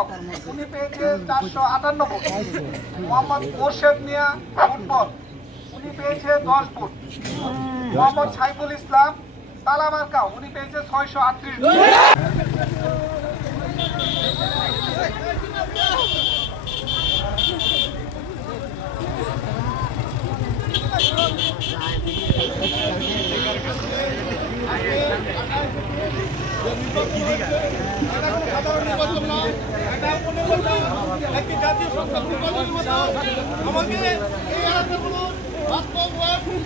হক উনি পেয়েছে 458 ভোট। মোহাম্মদ মোর্শেদ মিয়া ফুটবল উনি পেয়েছে 10 ভোট। মোহাম্মদ সাইফুল ইসলাম তালামার্কা উনি পেয়েছে 638 ভোট। একটি জাতীয় সংসদ নির্বাচনের মতো আমাকে এই এলাকাগুলোর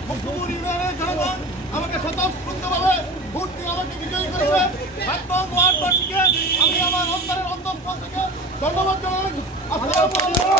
মুখ্যমন্ত্রী ইউনিয়নের জনগণ আমাকে স্বতঃস্ফূর্তভাবে ভোট দিয়ে আমাকে বিজয়ী করেছে। ওয়ার্ডবাসীকে আমি আমার অন্তরের অন্তঃস্থল থেকে ধন্যবাদ জানাই। আসসালামু আলাইকুম।